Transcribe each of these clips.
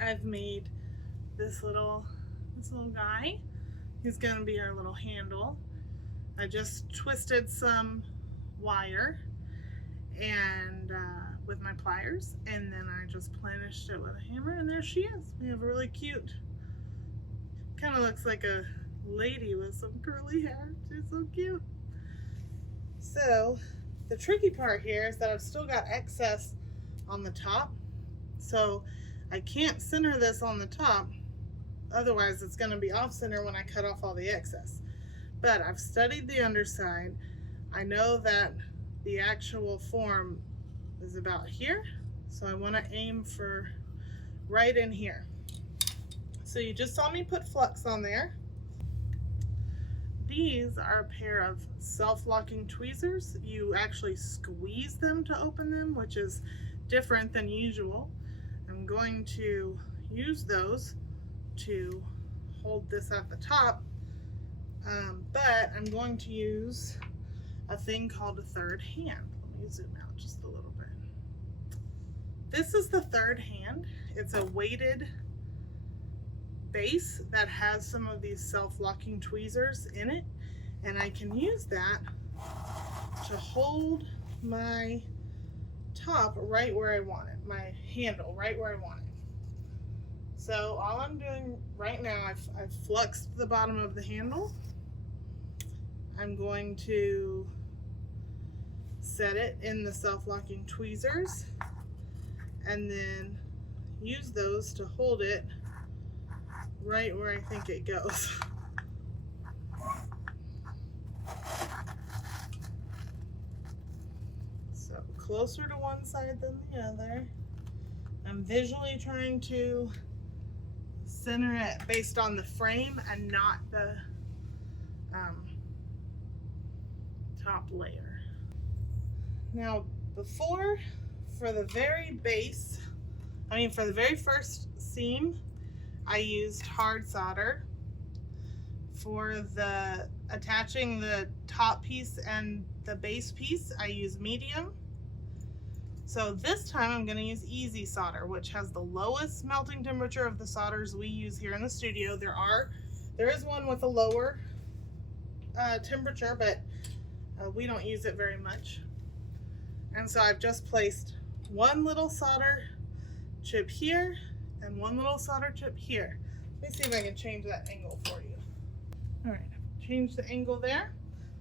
I've made this little guy. He's gonna be our little handle. I just twisted some wire and with my pliers, and then I just planished it with a hammer, and there she is. We have a really cute, kind of looks like a lady with some curly hair. She's so cute. So the tricky part here is that I've still got excess on the top, so I can't center this on the top, otherwise it's going to be off center when I cut off all the excess. But I've studied the underside. I know that the actual form is about here, so I want to aim for right in here. So you just saw me put flux on there. These are a pair of self-locking tweezers. You actually squeeze them to open them, which is different than usual. I'm going to use those to hold this at the top, but I'm going to use a thing called a third hand. Let me zoom out just a little bit. This is the third hand. It's a weighted base that has some of these self-locking tweezers in it, and I can use that to hold my top right where I want it, my handle right where I want it. So all I'm doing right now, I've fluxed the bottom of the handle. I'm going to set it in the self-locking tweezers and then use those to hold it right where I think it goes. So closer to one side than the other. I'm visually trying to center it based on the frame and not the top layer. Now before, for the very base, for the very first seam, I used hard solder. For the attaching the top piece and the base piece, I use medium. So this time I'm going to use easy solder, which has the lowest melting temperature of the solders we use here in the studio. There is one with a lower temperature, but we don't use it very much. And so I've just placed one little solder chip here and one little solder chip here. Let me see if I can change that angle for you. All right, I've changed the angle there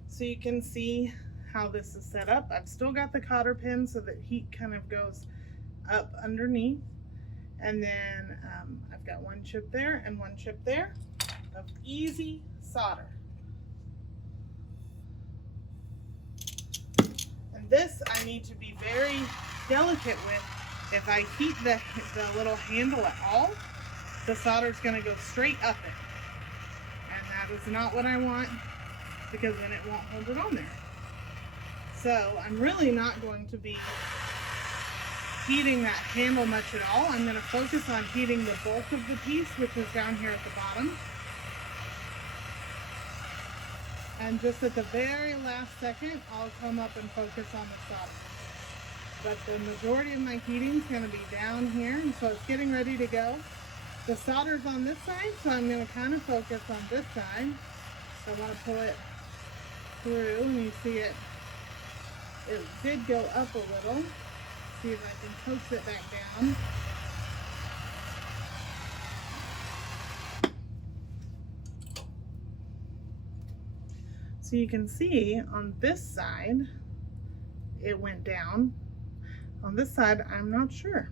so you can see how this is set up. I've still got the cotter pin so that heat kind of goes up underneath. And then I've got one chip there and one chip there of easy solder. And this I need to be very delicate with. If I heat the little handle at all, the solder is going to go straight up it. And that is not what I want, because then it won't hold it on there. So I'm really not going to be heating that handle much at all. I'm going to focus on heating the bulk of the piece, which is down here at the bottom. And just at the very last second, I'll come up and focus on the solder. But the majority of my heating is going to be down here, and so it's getting ready to go. The solder's on this side, so I'm going to kind of focus on this side. So I want to pull it through, and you see it did go up a little. See if I can coax it back down. So you can see on this side, it went down. On this side, I'm not sure.